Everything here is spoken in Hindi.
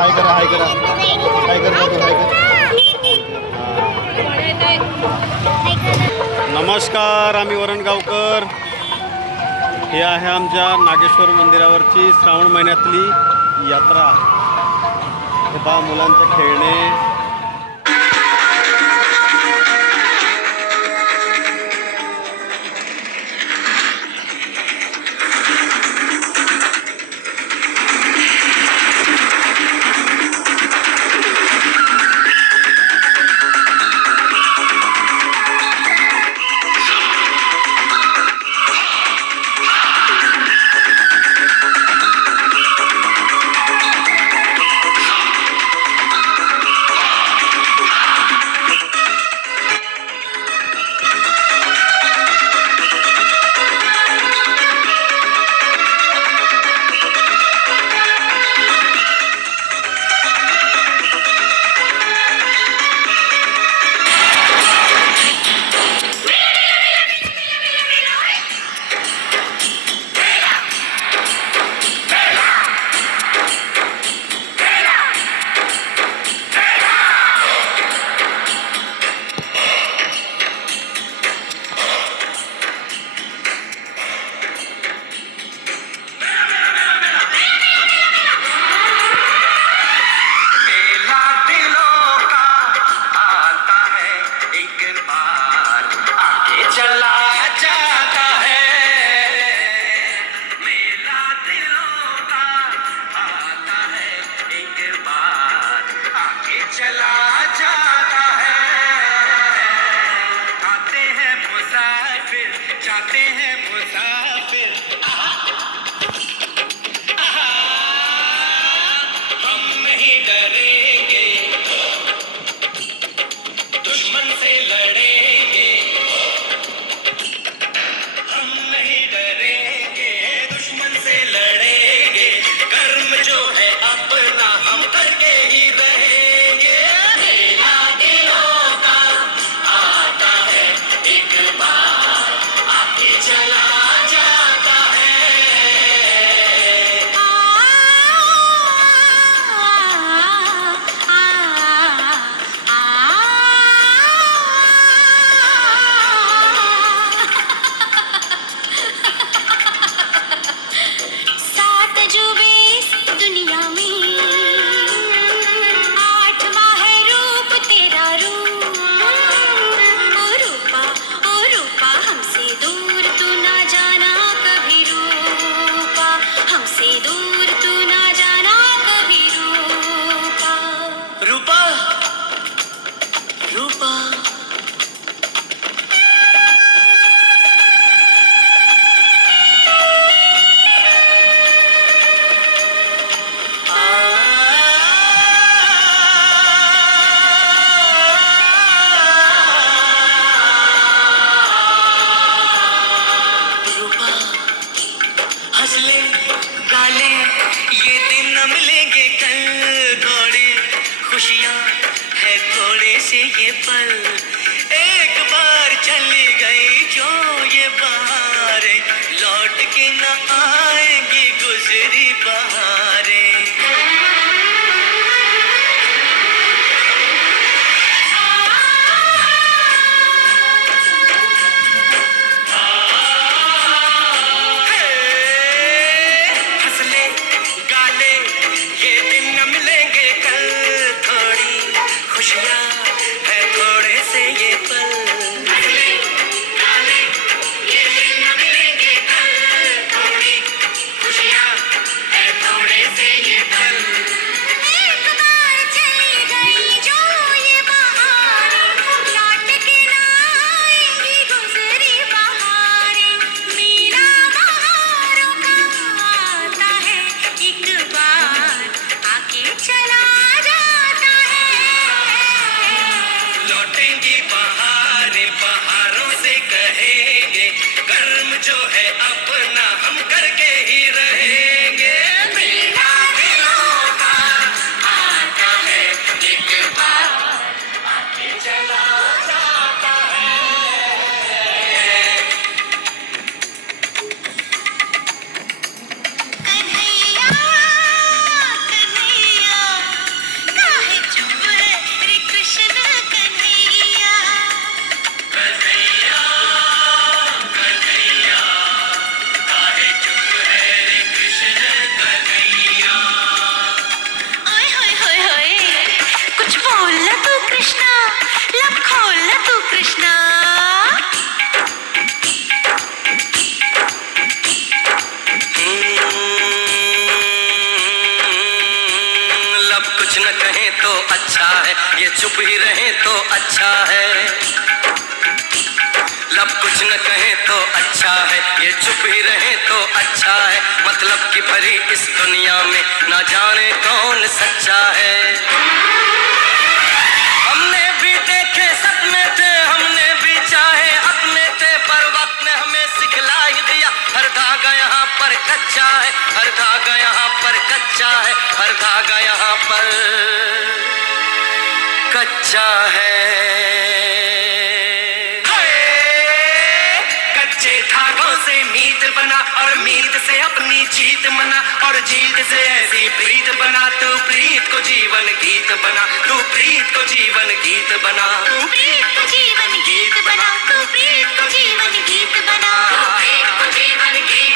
हाय करा हाय करा हाय कर हाय कर. नमस्कार, आम्ही वरणगावकर. हे आहे आमच्या नागेश्वर मंदिरावरची श्रावण महिन्यातली यात्रा. हे पहा मुलांचे खेळणे. है थोड़े से कुछ न कहें तो अच्छा है, ये चुप ही रहे तो अच्छा है। लब कुछ न कहें तो अच्छा है, ये चुप ही रहे तो अच्छा है। मतलब की भरी इस दुनिया में ना जाने कौन सच्चा है। हमने भी देखे सपने थे, हमने भी चाहे अपने थे, पर वक्त ने हमें सिखला ही दिया हर धागा यहाँ पर कच्चा है, हर धागा यहाँ पर कच्चा है, हर धागा यहाँ पर कच्चा है। कच्चे धागों से मीत बना और मीत से अपनी जीत मना और जीत से ऐसी प्रीत बना। तू प्रीत को जीवन गीत बना, तू प्रीत को जीवन गीत बना, तू प्रीत को जीवन गीत बना, तू प्रीत को जीवन गीत बना, तू प्रीत को जीवन गीत